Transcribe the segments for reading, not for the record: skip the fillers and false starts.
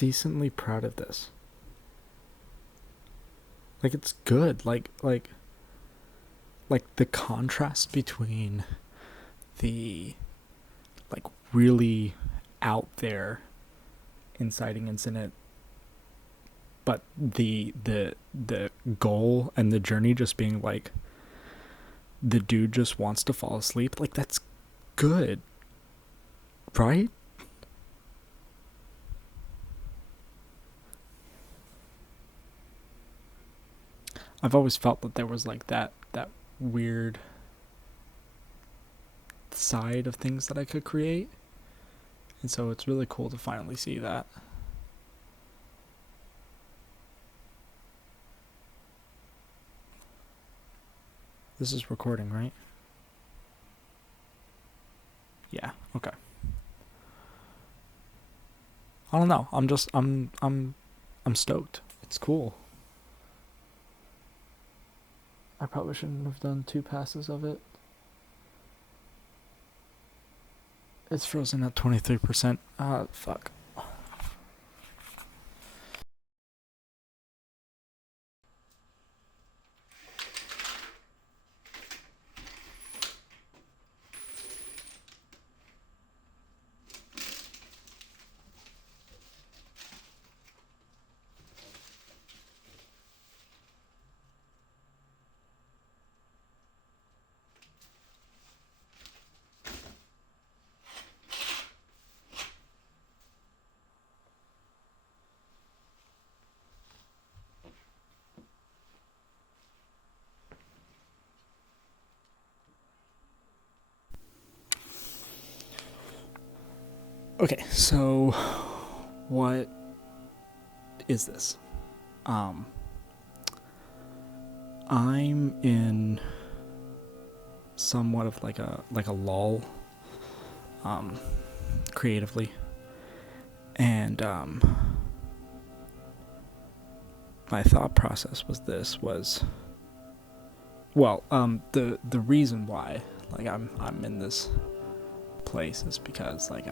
decently proud of this. Like, it's good. Like the contrast between the like really out there inciting incident, but the goal and the journey just being like the dude just wants to fall asleep. Like, that's good, right? I've always felt that there was like that weird side of things that I could create. And so it's really cool to finally see that. This is recording, right? Yeah, okay. I don't know. I'm stoked. It's cool. I probably shouldn't have done 2 passes of it. It's frozen at 23%. Fuck. Okay, so what is this? I'm in somewhat of like a lull, creatively, and my thought process was the reason why like I'm in this place is because like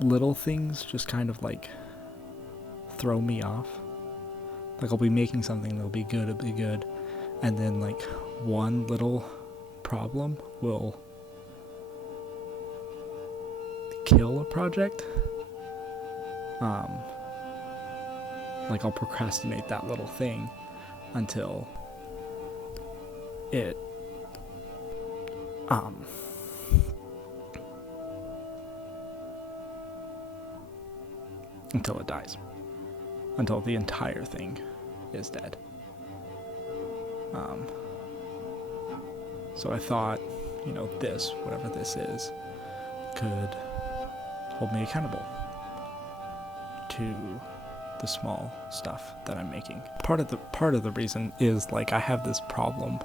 little things just kind of like throw me off. Like, I'll be making something that'll be good, and then like one little problem will kill a project. Like, I'll procrastinate that little thing until it until it dies, until the entire thing is dead. So I thought, whatever this is, could hold me accountable to the small stuff that I'm making. Part of the reason is like I have this problem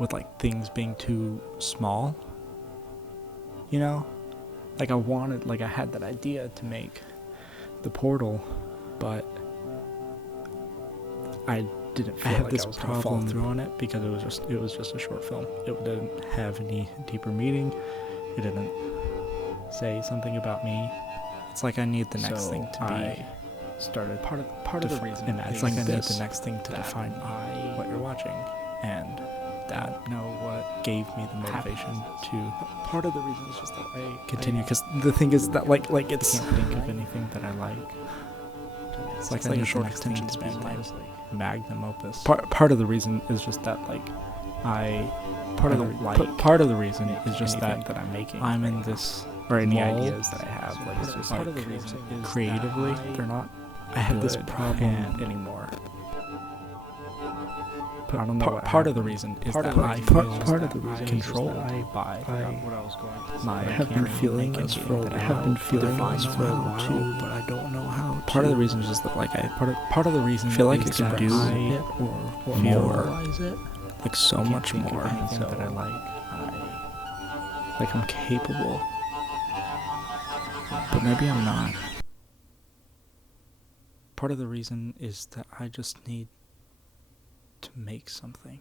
with like things being too small. Like I had that idea to make the portal, but I didn't feel like I was going to fall through on it because it was just a short film. It didn't have any deeper meaning. It didn't say something about me. It's like I need the next thing to be started. Part of the reason. It's like I need the next thing to define what you're watching, and that what gave me the motivation to. Part of the reason is just that I continue, because the thing is that like it's. I can't think of anything that I like. It's like I need a short attention span. Magnum opus. Part of the reason is just that like part of the reason is just that I'm making. I'm in this, or any ideas that I have. Like, it's just part of the reason is creatively they're not. I had this problem anymore. I don't know. Part of the reason is that I feel controlled by what I was going. I have been feeling this for a while too, but I don't know how. Part of the reason is just that like part of the reason feel like I can do it or more, like so much more that I like I'm capable, but maybe I'm not. Part of the reason is that I just need to make something.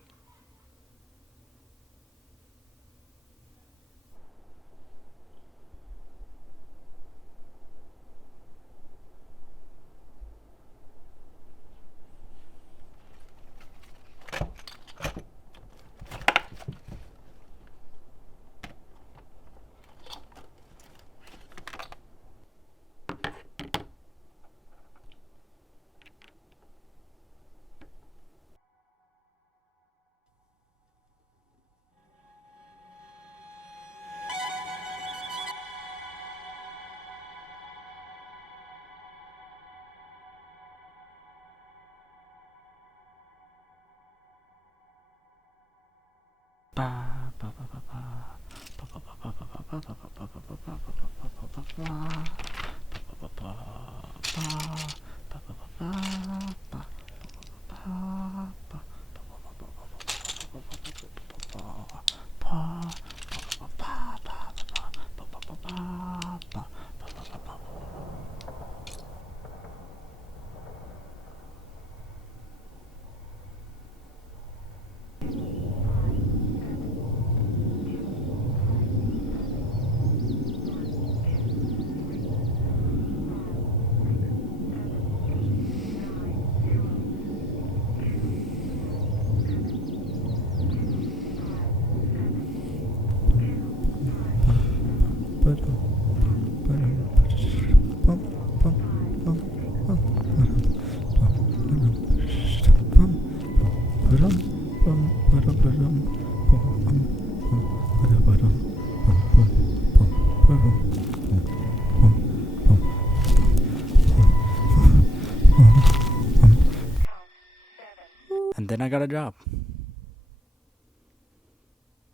And then I got a job.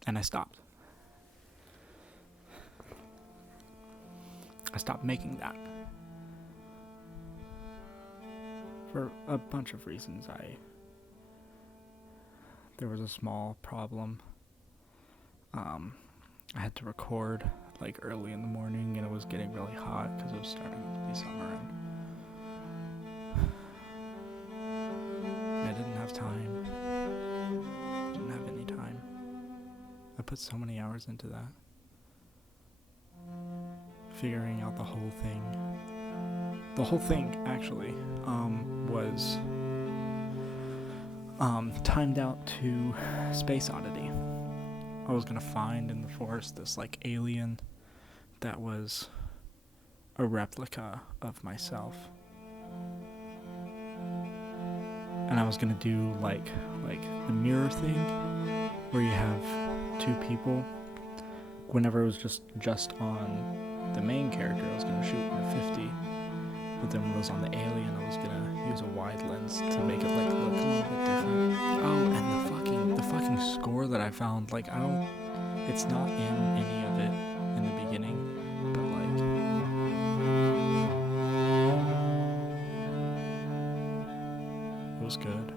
And I stopped. I stopped making that. For a bunch of reasons. There was a small problem. I had to record like early in the morning, and it was getting really hot because it was starting to be summer, and I didn't have time. Didn't have any time. I put so many hours into that. Figuring out the whole thing. The whole thing, actually, was timed out to Space Oddity. I was gonna find in the forest this like alien that was a replica of myself, and I was gonna do like the mirror thing where you have two people. Whenever it was just on the main character, I was gonna shoot in a 50, but then when it was on the alien, I was gonna use a wide lens to make it like look a little bit different. Oh, and the fucking score that I found, like it's not in any of it in the beginning, but like it was good.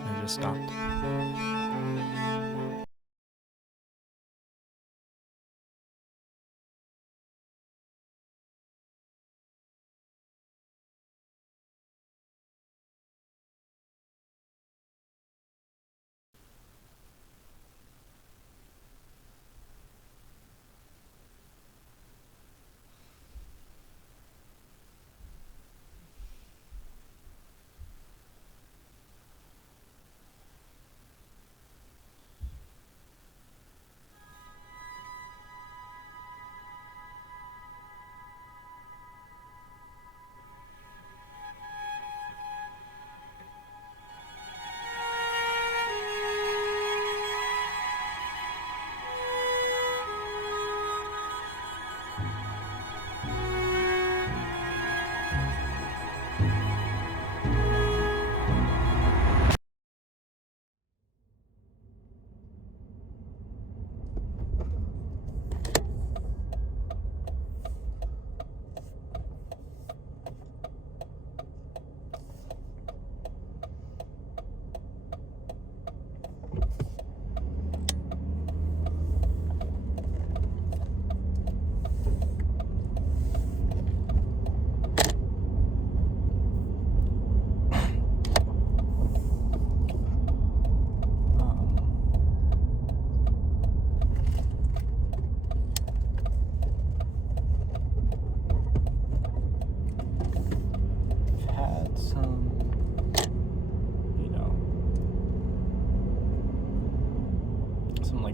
I just stopped.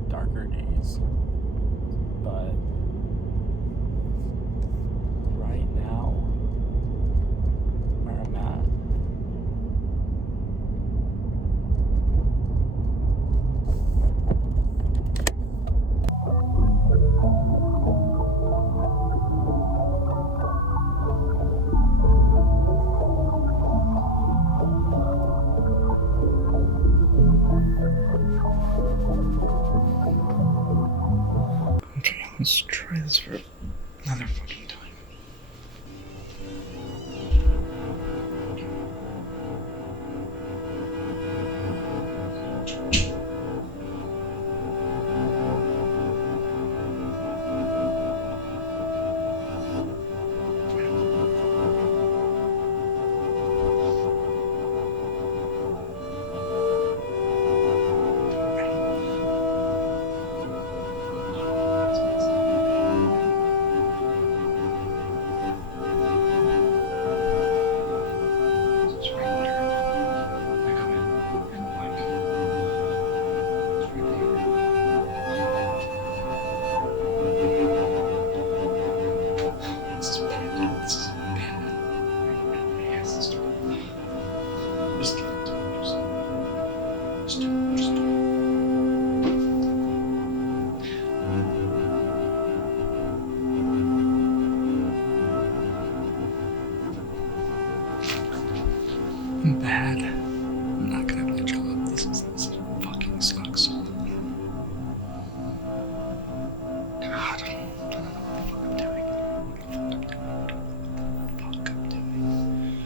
Darker days, but right now where I'm at, Let's try this for another fucking time. I'm bad. I'm not gonna have a job. This fucking sucks. God. I don't know what the fuck I'm doing.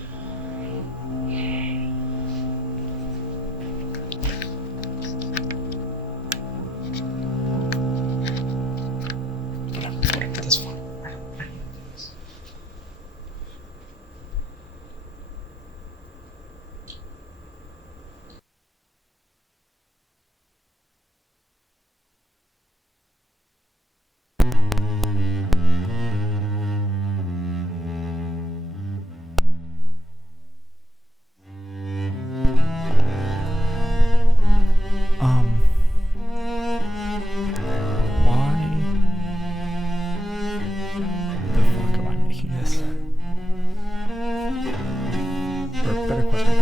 Whatever, that's fine. Why the fuck am I making this? Or better question.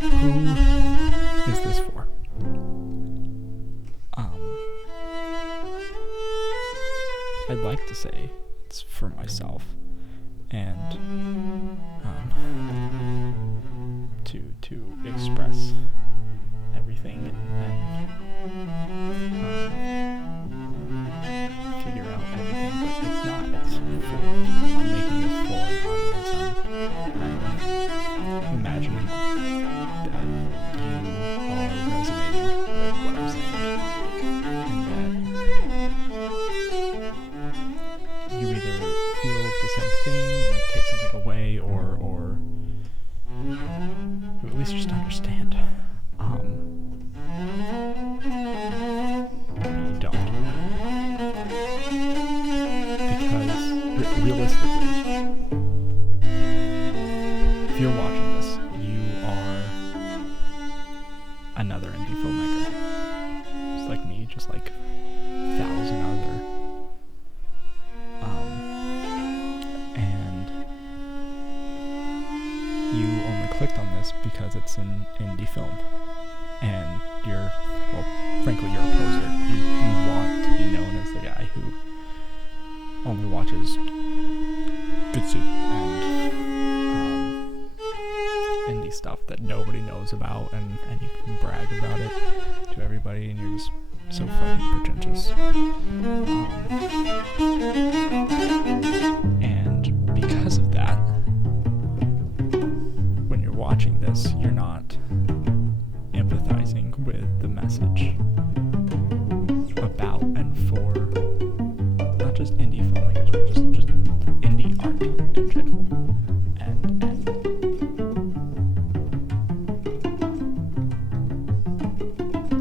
Who is this for? I'd like to say it's for myself and to express everything and figure out everything, but it's not. It's for, I'm making this for an audience. I'm imagining that you are resonating with what I'm saying, and that you either feel the same thing, or take something away, or at least just understand. You don't. Because realistically, if you're watching this, you are another indie filmmaker. Just like me, just like 1,000 other. And you only clicked on this because it's an indie film. And frankly, you're a poser. You want to be known as the guy who only watches Good Soup and indie stuff that nobody knows about, and you can brag about it to everybody, and you're just so fucking pretentious. And because of that, when you're watching this, you're not empathizing with the message about and for not just indie filmmakers, but just indie art in general. And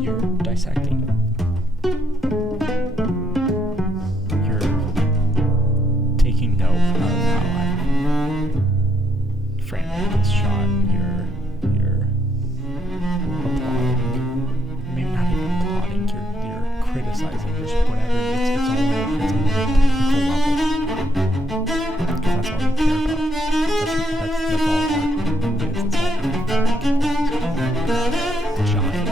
you're dissecting it. You're taking note of how I framed this shot. You're applauding, maybe not even applauding, you're criticizing, just whatever, it's all on a technical level, because that's all you care about, that's all art is, it's all giant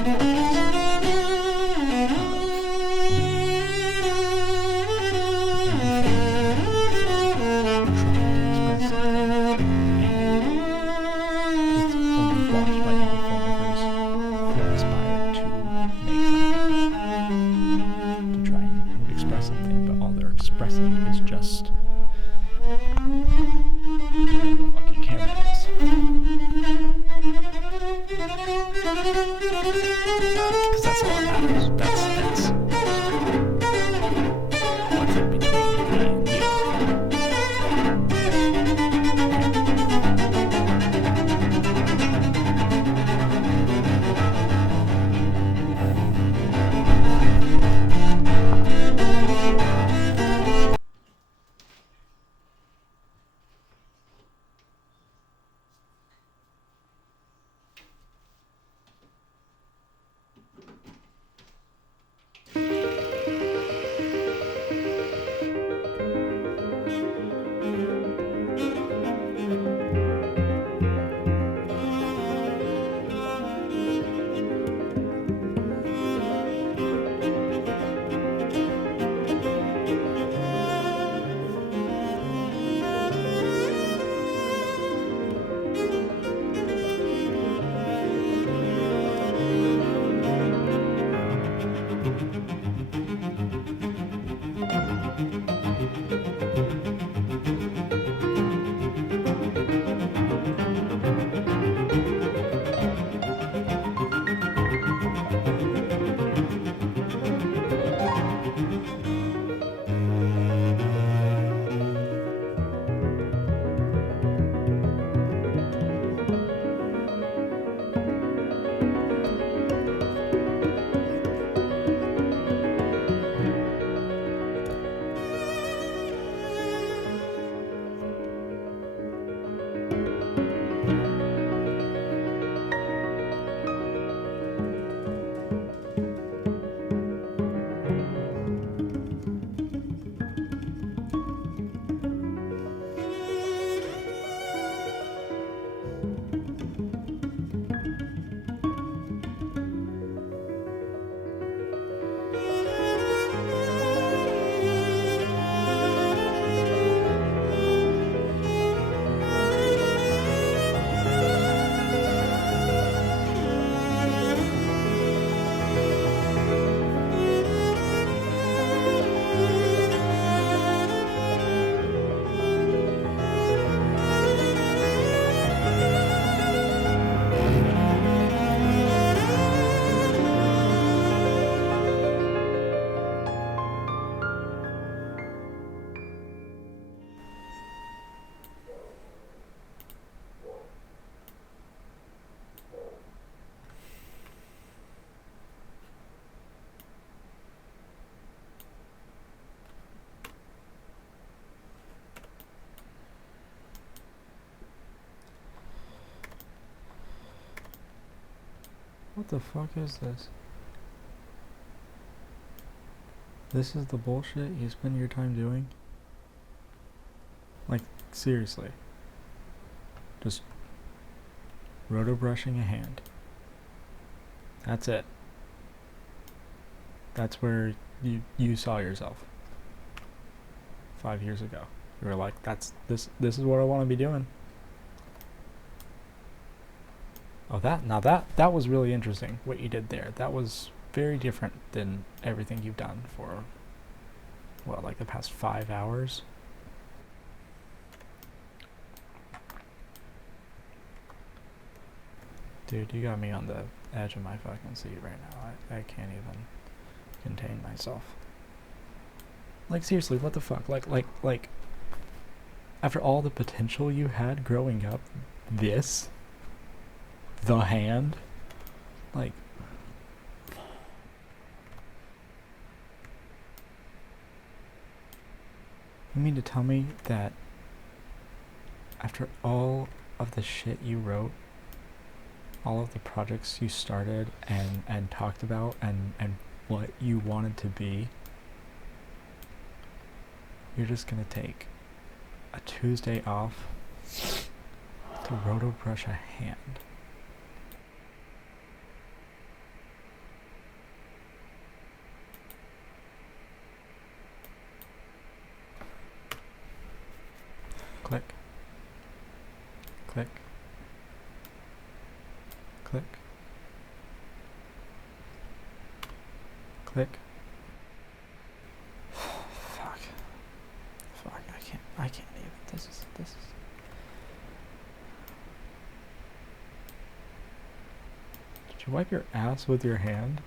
something, but the fuck is this? This is the bullshit you spend your time doing? Like, seriously. Just roto-brushing a hand. That's it. That's where you saw yourself 5 years ago. You were like, this is what I want to be doing. Oh, that was really interesting what you did there. That was very different than everything you've done for, well, like the past 5 hours. Dude, you got me on the edge of my fucking seat right now. I can't even contain myself. Like, seriously, what the fuck? Like, after all the potential you had growing up, the hand, like, you mean to tell me that after all of the shit you wrote, all of the projects you started and talked about and what you wanted to be, you're just gonna take a Tuesday off to roto-brush a hand? Click. Click. Click. Click. Fuck. I can't even. This is. Did you wipe your ass with your hand?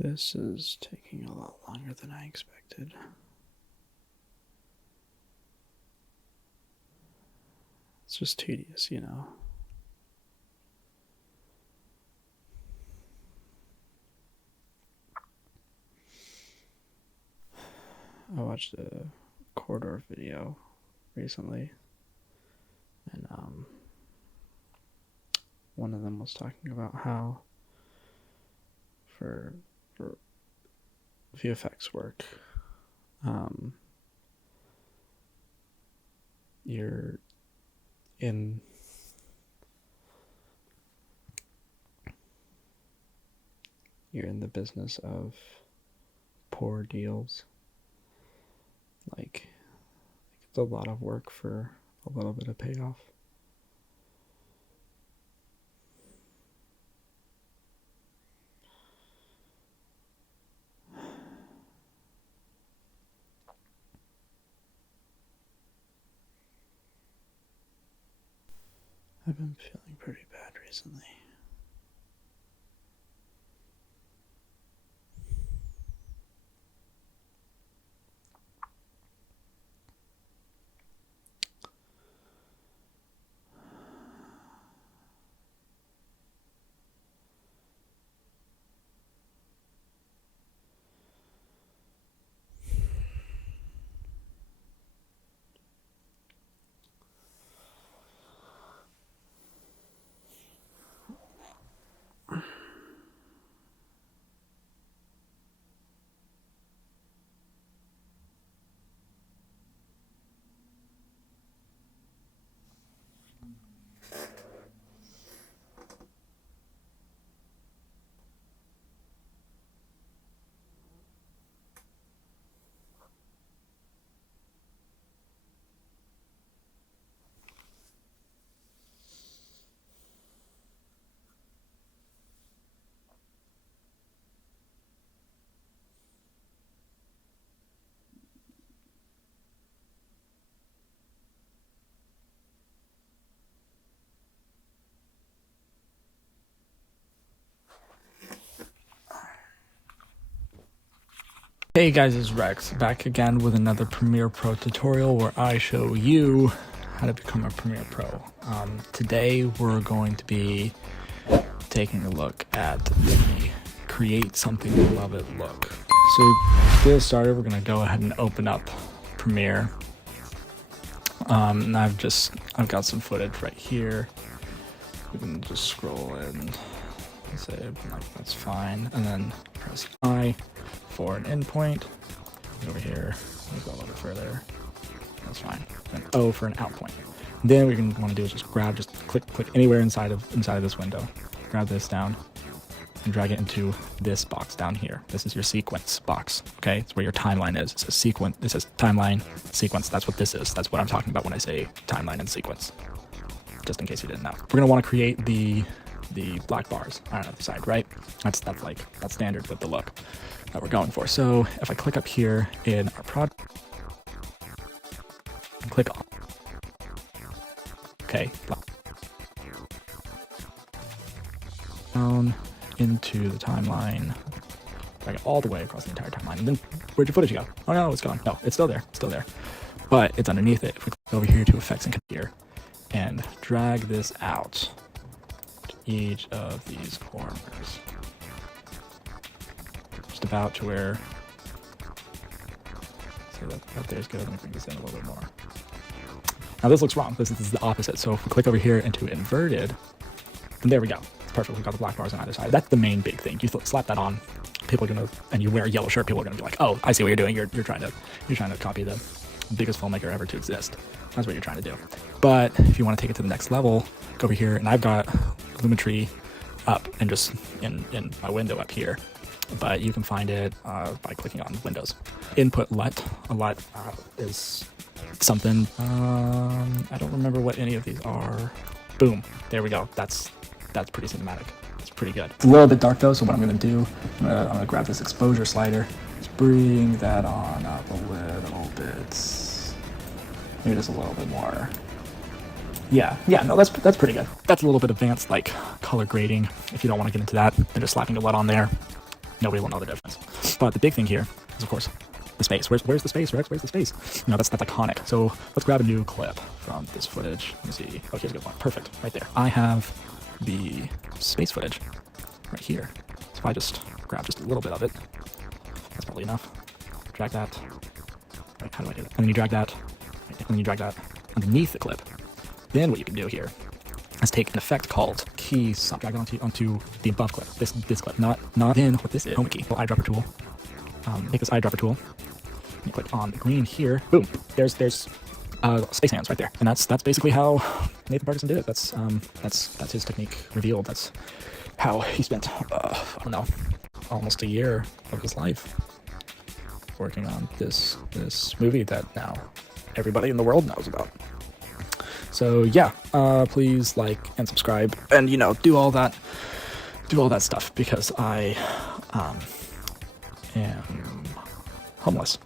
This is taking a lot longer than I expected. It's just tedious, you know. I watched a corridor video recently, and one of them was talking about how for VFX work, you're in the business of poor deals. Like, it's a lot of work for a little bit of payoff. I've been feeling pretty bad recently. Hey guys, it's Rex, back again with another Premiere Pro tutorial where I show you how to become a Premiere Pro. Today we're going to be taking a look at the create something you love it look. So to get started, we're going to go ahead and open up Premiere. And I've got some footage right here. We can just scroll in and say like that's fine, and then press I for an endpoint. Over here, let's go a little bit further. That's fine. And O for an out point. Then what you're gonna want to do is just click anywhere inside of this window. Grab this down and drag it into this box down here. This is your sequence box. Okay, it's where your timeline is. It says sequence. It says timeline sequence. That's what this is. That's what I'm talking about when I say timeline and sequence. Just in case you didn't know, we're gonna want to create the black bars on the side, right? That's standard with the look that we're going for. So if I click up here in our project, click on, okay, down into the timeline, drag it all the way across the entire timeline, and then where'd your footage go? Oh no, it's gone. No, it's still there, but it's underneath it. If we click over here to effects and here, and drag this out to each of these corners, just about to where, so that there's good. Let me bring this in a little bit more. Now this looks wrong. This is the opposite. So if we click over here into inverted, and there we go. It's perfect. We've got the black bars on either side. That's the main big thing. You slap that on, people are gonna, and you wear a yellow shirt, people are gonna be like, oh, I see what you're doing. You're trying to copy the biggest filmmaker ever to exist. That's what you're trying to do. But if you want to take it to the next level, go over here, and I've got Lumetri up and just in my window up here. But you can find it by clicking on Windows. Input LUT. A LUT is something. I don't remember what any of these are. Boom. There we go. That's pretty cinematic. It's pretty good. It's a little bit dark though, so what I'm going to do, I'm going to grab this exposure slider, just bring that on up a little bit. Maybe just a little bit more. Yeah, no, that's pretty good. That's a little bit advanced, like color grading. If you don't want to get into that, then just slapping a LUT on there. Nobody will know the difference. But the big thing here is, of course, the space. Where's the space, Rex? Where's the space? You know, that's iconic. So let's grab a new clip from this footage. Let me see. Oh, here's a good one. Perfect. Right there. I have the space footage right here. So if I just grab just a little bit of it, that's probably enough. Drag that. Right, how do I do that? And then you drag that. Right, and then you drag that underneath the clip. Then what you can do here is take an effect called key sum. Drag it onto the above clip. This clip. Not then what this is. Home key. Eyedropper tool. Take this eyedropper tool. You click on the green here. Boom. There's space hands right there. And that's basically how Nathan Ferguson did it. That's his technique revealed. That's how he spent I don't know, almost a year of his life working on this movie that now everybody in the world knows about. So yeah, please like and subscribe, and do all that stuff, because I am homeless.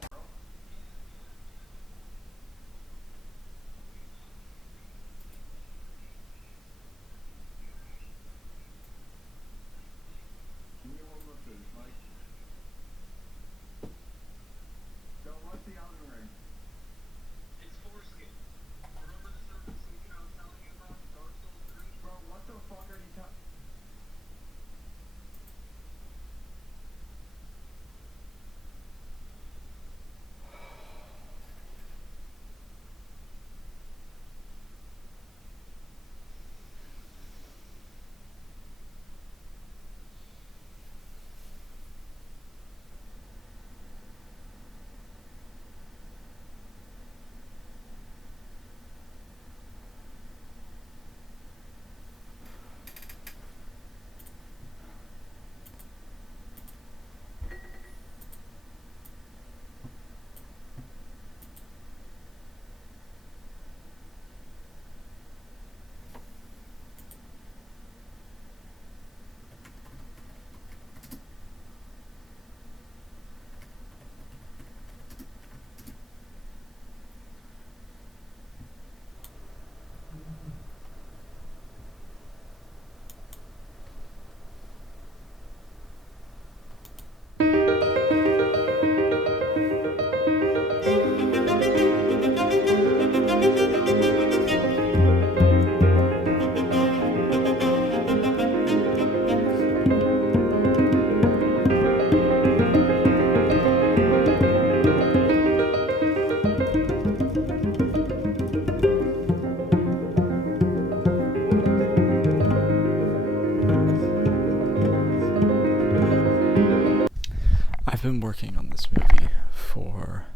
movie for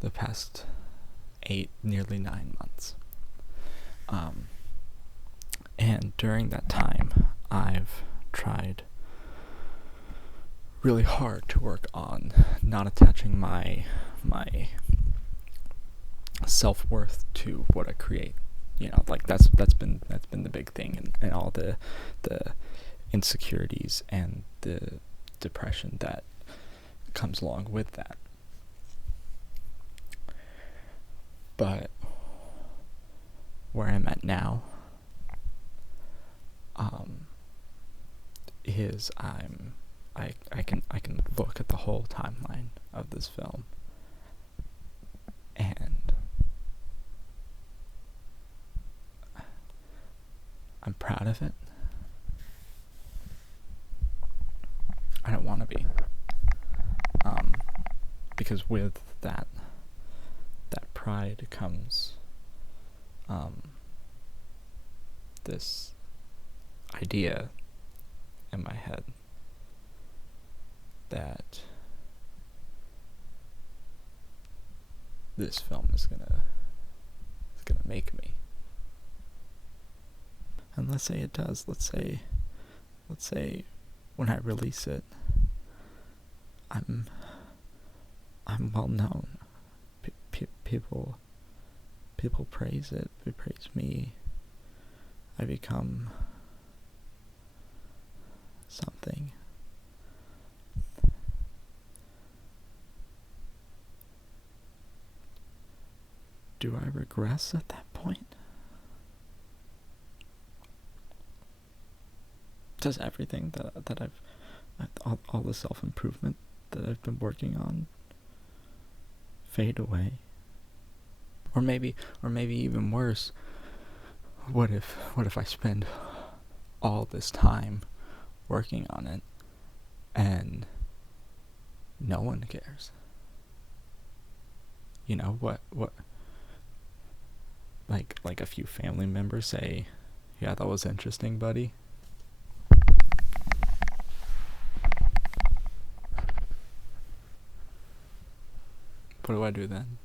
the past 8, nearly 9 months. And during that time, I've tried really hard to work on not attaching my self-worth to what I create. Like that's been the big thing, and all the insecurities and the depression that comes along with that. But where I'm at now is I can look at the whole timeline of this film, and I'm proud of it. I don't want to be, because with that pride comes this idea in my head that this film is gonna make me. And let's say it does. Let's say when I release it, I'm well known. People praise it. They praise me. I become something. Do I regress at that point? Does everything that I've all the self-improvement that I've been working on fade away? Or maybe even worse, what if I spend all this time working on it and no one cares? What like a few family members say, "Yeah, that was interesting, buddy." What do I do then?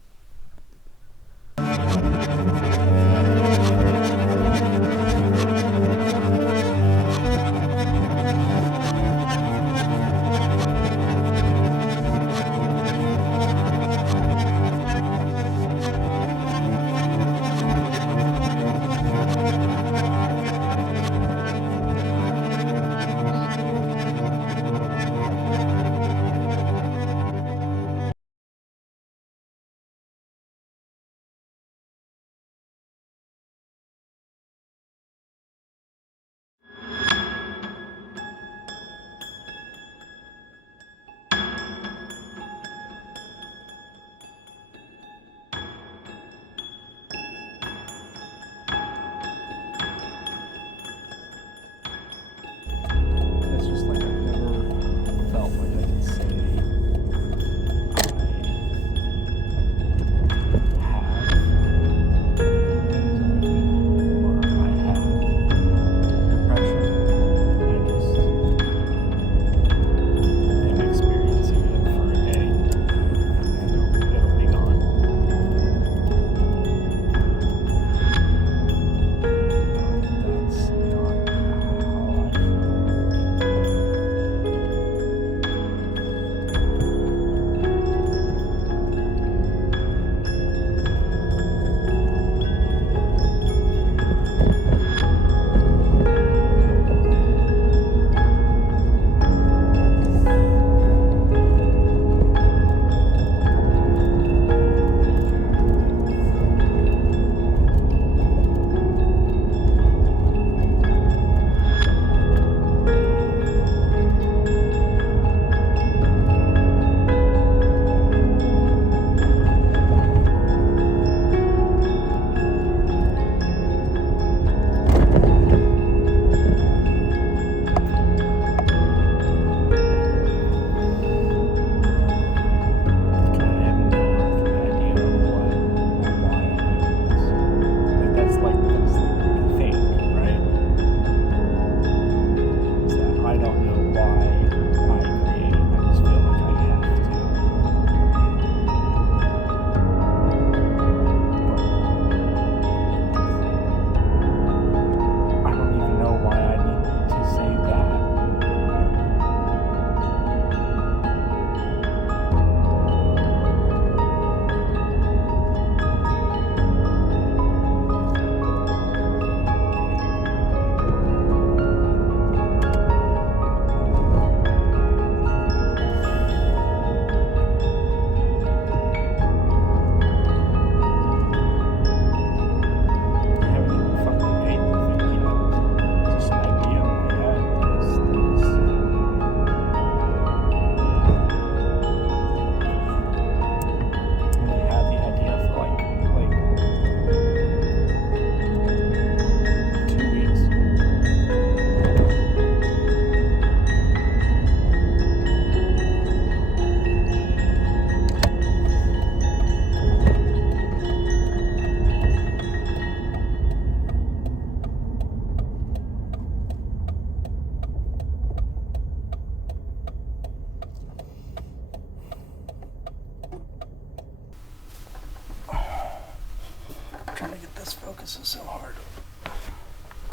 this is so hard.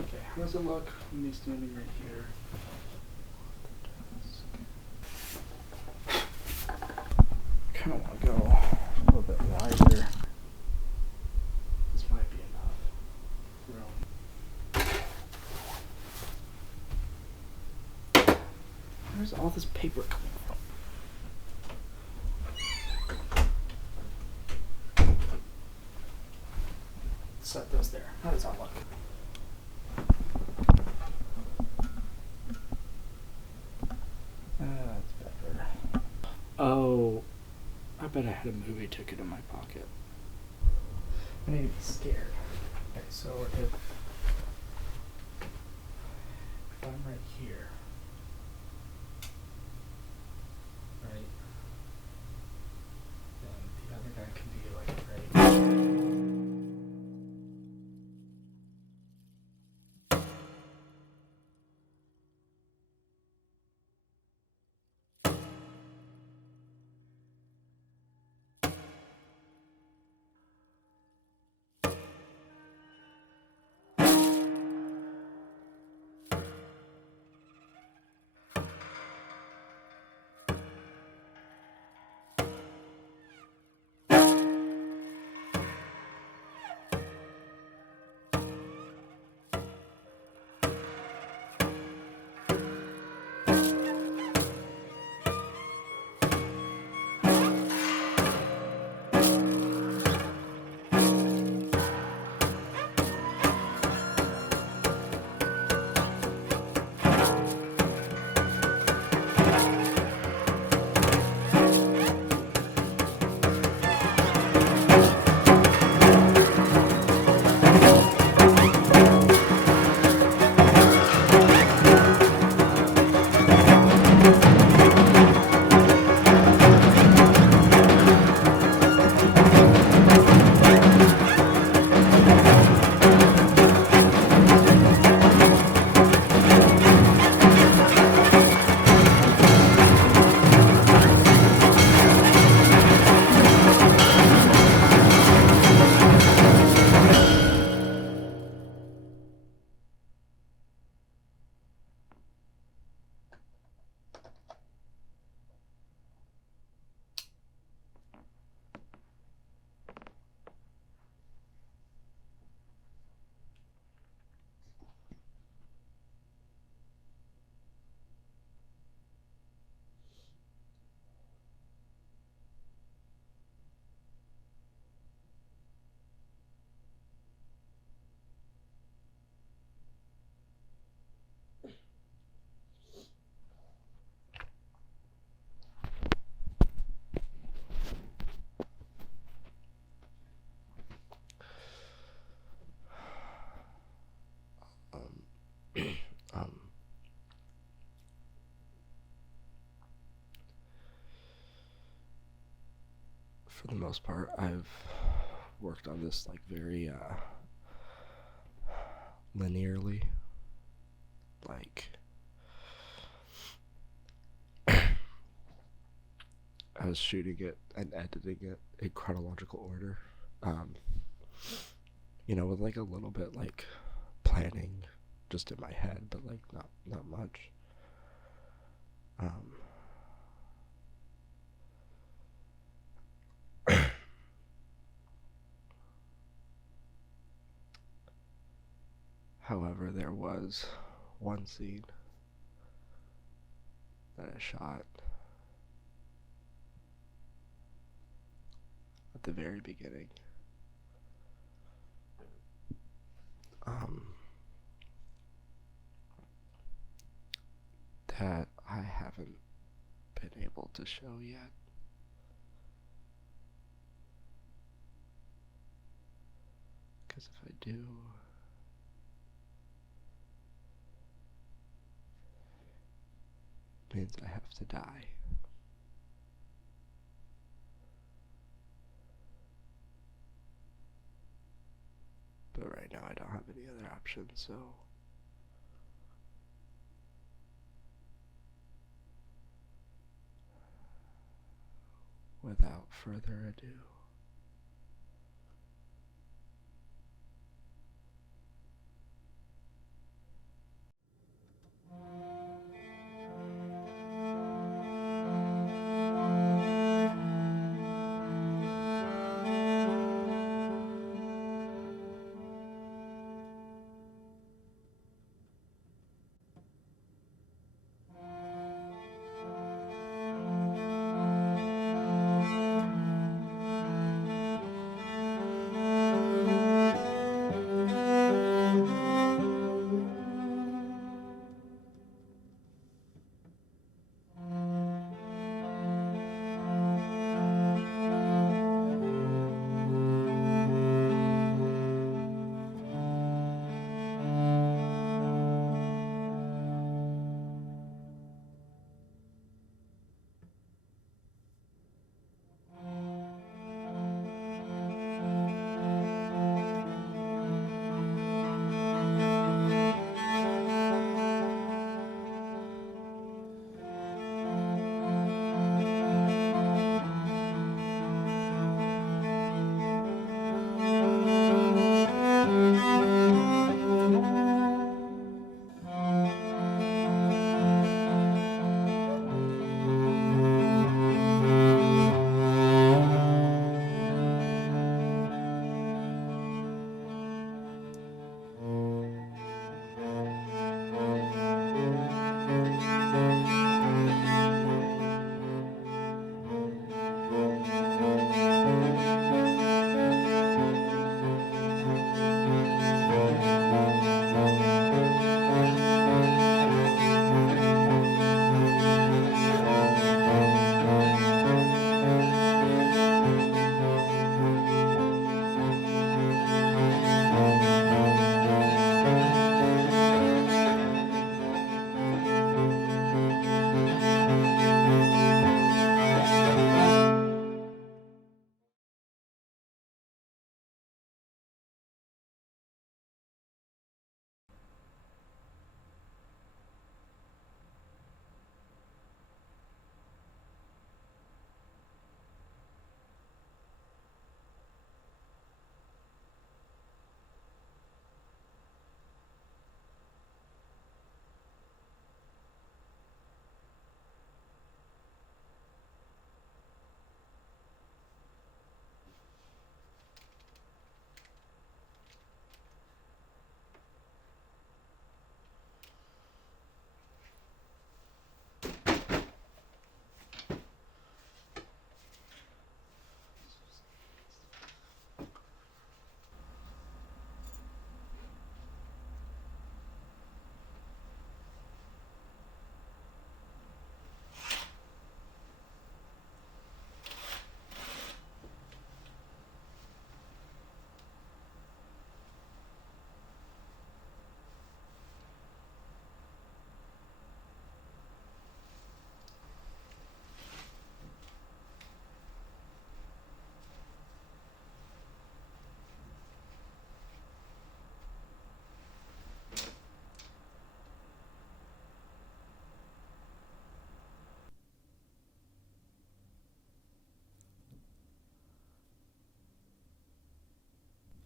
Okay, how does it look when he's standing right here? I kind of want to go a little bit wider. This might be enough room. Where's all this paper coming from? Set those there. How does that look? That's better. Oh, I bet I had a movie ticket in my pocket. I need to be scared. Okay, so if I'm right here, right, then the other guy can be like right. For the most part, I've worked on this like very linearly. Like I was shooting it and editing it in chronological order. With like a little bit like planning just in my head, but like not much. However, there was one scene that I shot at the very beginning. That I haven't been able to show yet. Because if I do, it means I have to die. But right now I don't have any other options, so without further ado,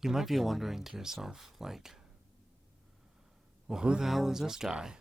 You might be wondering to yourself, like, well, who the hell is this guy?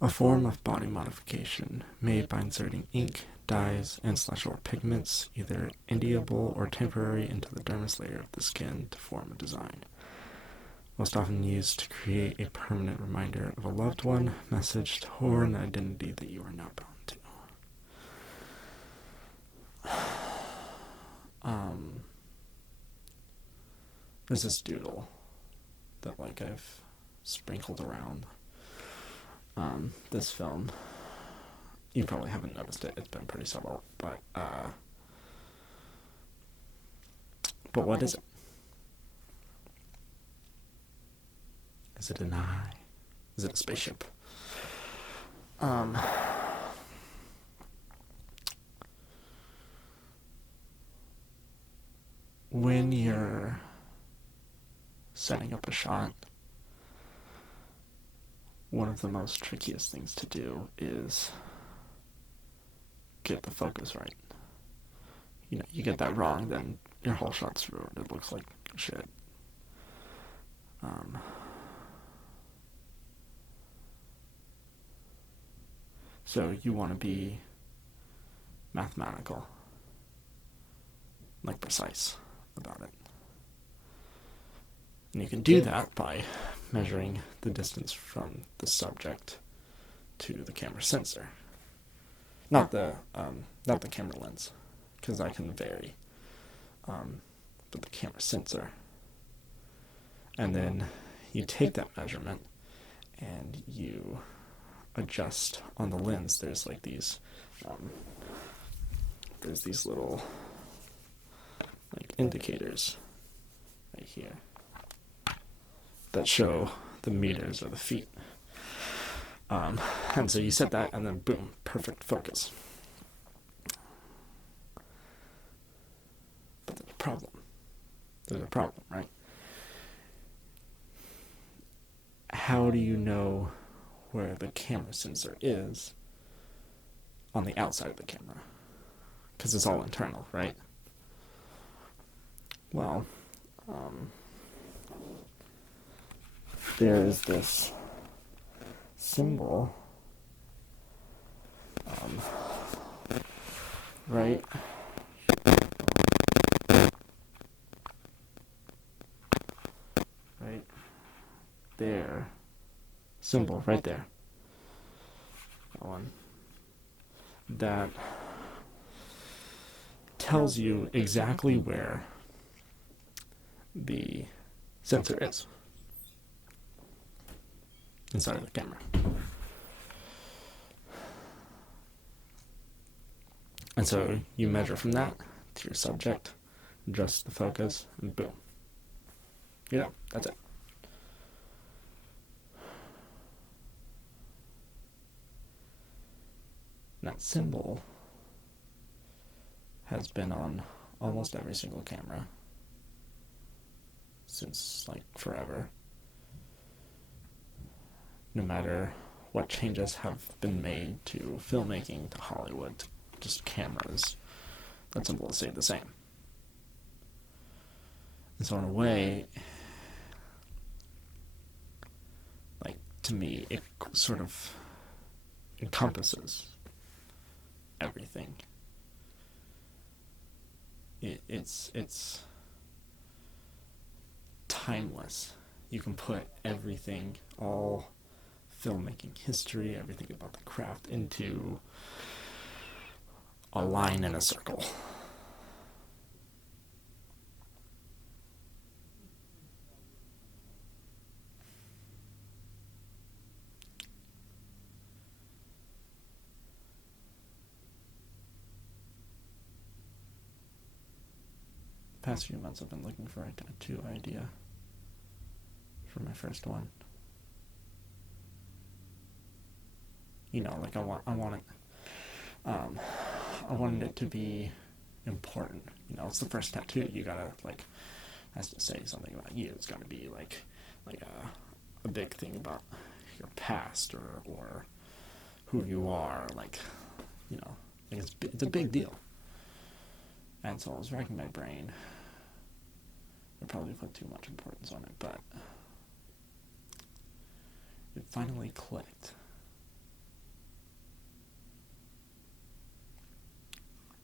A form of body modification made by inserting ink, dyes, and/or pigments, either indiable or temporary, into the dermis layer of the skin to form a design. Most often used to create a permanent reminder of a loved one, message, or an identity that you are now bound to. There's this doodle that I've sprinkled around this film. You probably haven't noticed it. It's been pretty subtle, but what is it? Is it an eye? Is it a spaceship? When you're setting up a shot, one of the most trickiest things to do is get the focus right. You get that wrong, then your whole shot's ruined. It looks like shit. So you want to be mathematical, precise about it. And you can do that by measuring the distance from the subject to the camera sensor. Not the camera lens, because that can vary. But the camera sensor. And then you take that measurement and you adjust on the lens. There's these little indicators right here that show the meters or the feet. And so you set that, and then boom, perfect focus. But there's a problem. There's a problem, right? How do you know where the camera sensor is on the outside of the camera? Because it's all internal, right? Well, there is this symbol, right? Right there. Symbol right there. That one. That tells you exactly where the sensor is inside of the camera. And so you measure from that to your subject, adjust the focus, and boom. You know, that's it. That symbol has been on almost every single camera since, like, forever. No matter what changes have been made to filmmaking, to Hollywood, to just cameras, that symbol has stayed the same. And so in a way, like, to me, it sort of encompasses everything. It's timeless. You can put everything, all filmmaking history, everything about the craft, into a line and a circle. Past few months I've been looking for a tattoo idea for my first one. You know, like I wanted it to be important. You know, it's the first tattoo. You gotta, like, has to say something about you. It's gotta be like a big thing about your past or who you are. Like, you know, like it's a big deal. And so I was racking my brain. I probably put too much importance on it, but it finally clicked.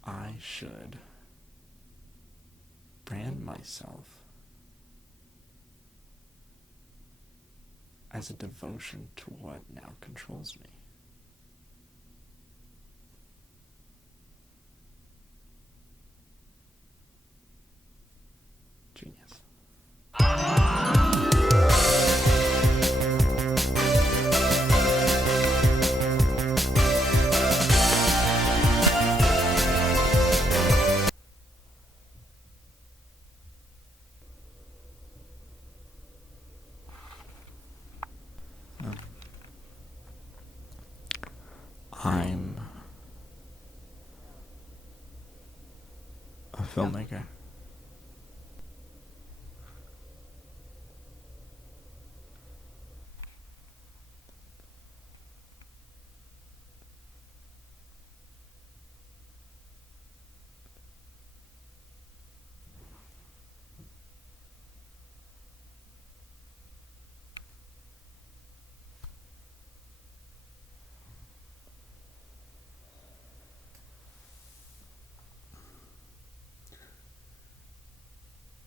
I should brand myself as a devotion to what now controls me. Genius. I'm a filmmaker.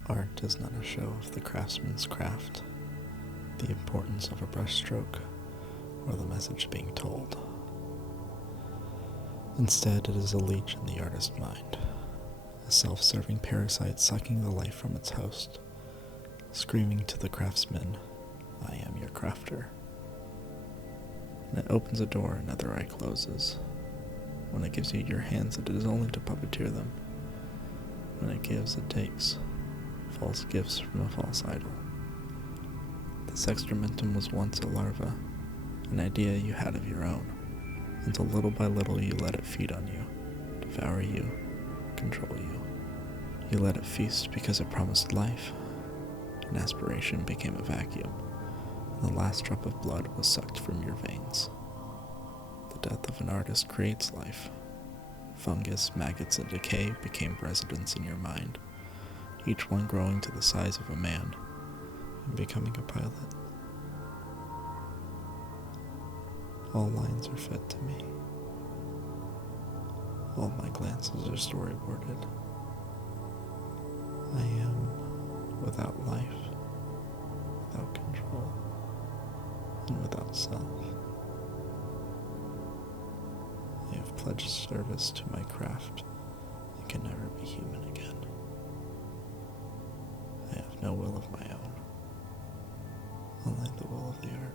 Art is not a show of the craftsman's craft, the importance of a brushstroke, or the message being told. Instead, it is a leech in the artist's mind, a self-serving parasite sucking the life from its host, screaming to the craftsman, "I am your crafter." And it opens a door another eye closes. When it gives you your hands, it is only to puppeteer them. When it gives, it takes. False gifts from a false idol. This excrementum was once a larva, an idea you had of your own, until little by little you let it feed on you, devour you, control you. You let it feast because it promised life. An aspiration became a vacuum, and the last drop of blood was sucked from your veins. The death of an artist creates life. Fungus, maggots, and decay became residents in your mind, each one growing to the size of a man and becoming a pilot. All lines are fed to me. All my glances are storyboarded. I am without life, without control, and without self. I have pledged service to my craft and can never be human again. I have no will of my own, only the will of the art.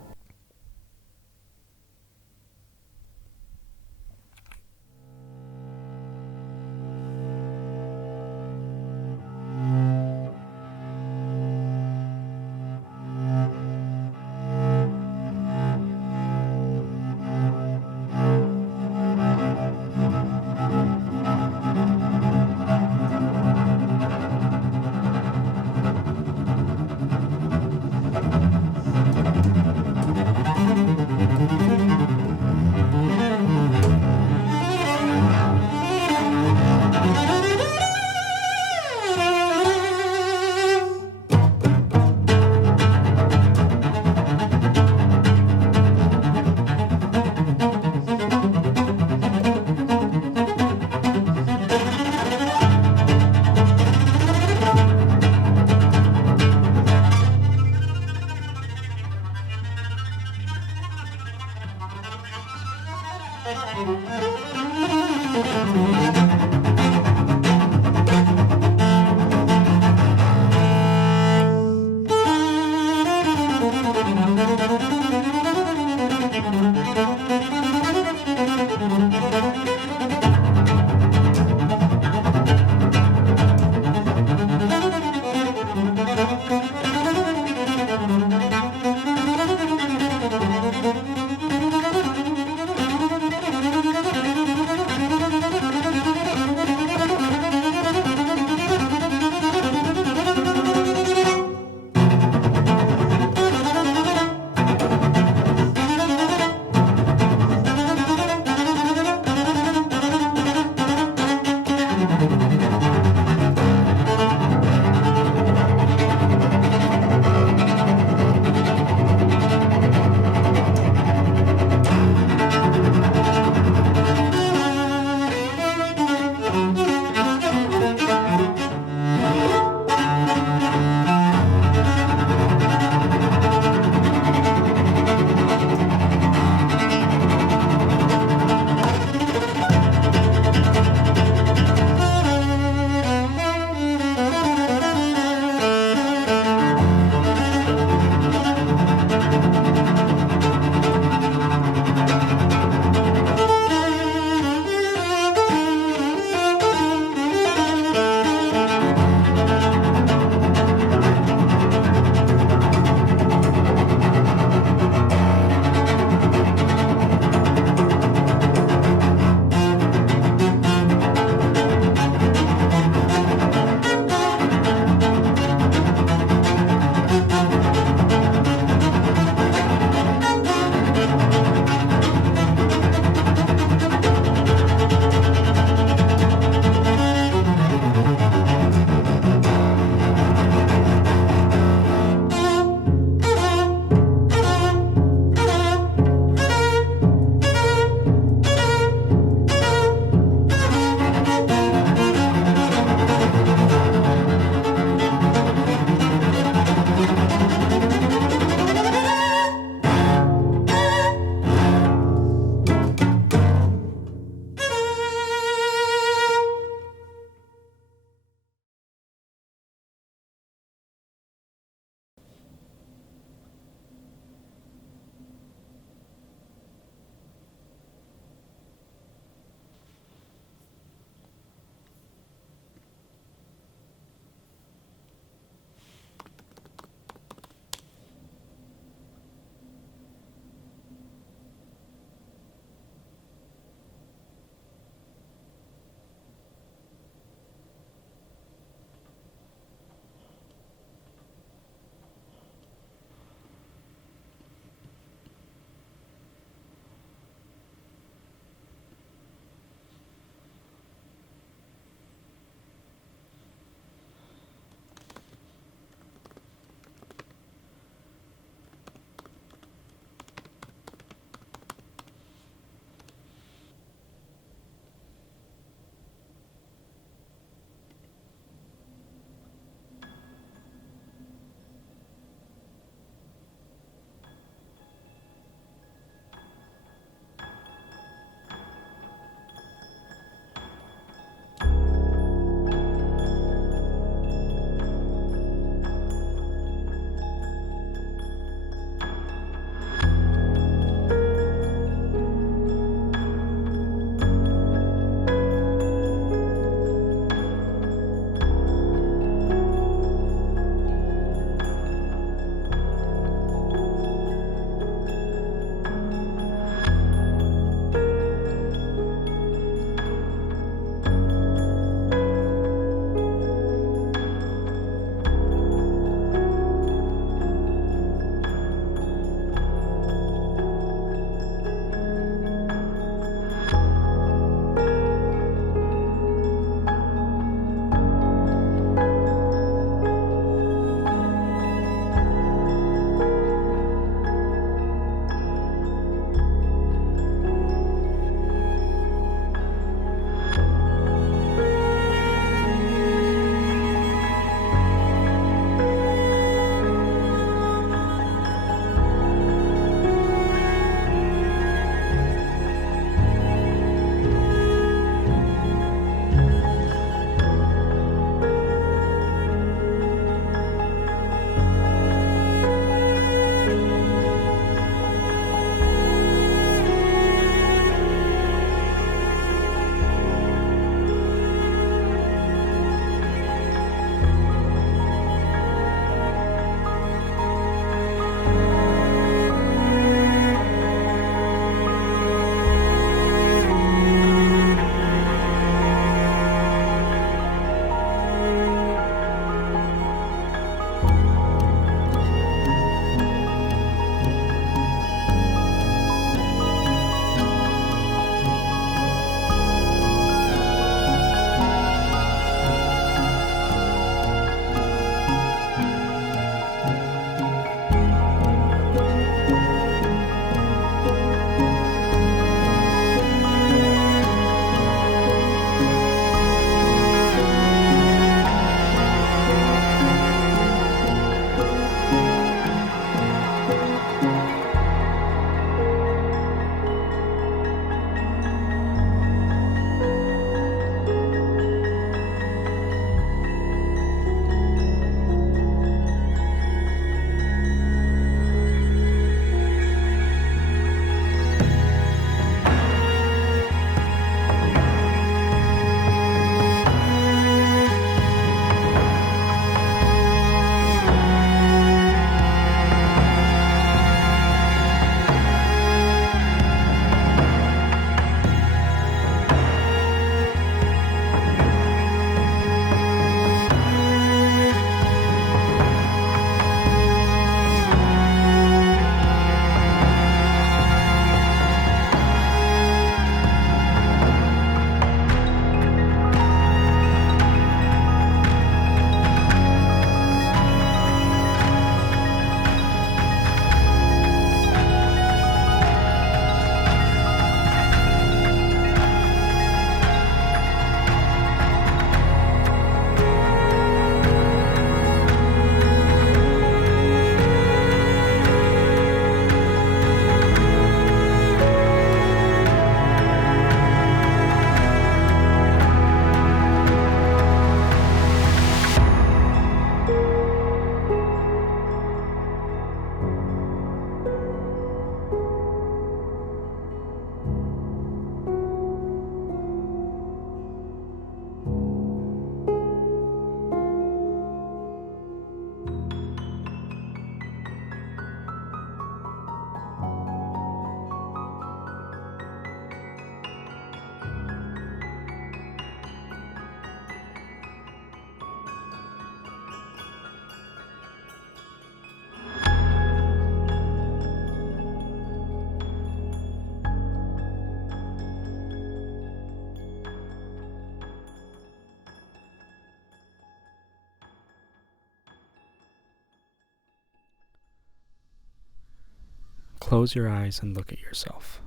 Close your eyes and look at yourself.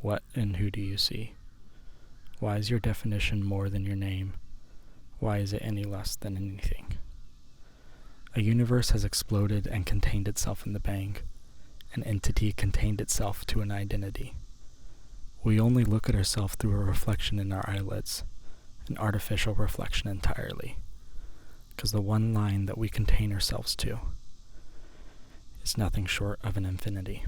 What and who do you see? Why is your definition more than your name? Why is it any less than anything? A universe has exploded and contained itself in the bang. An entity contained itself to an identity. We only look at ourselves through a reflection in our eyelids, an artificial reflection entirely, because the one line that we contain ourselves to is nothing short of an infinity.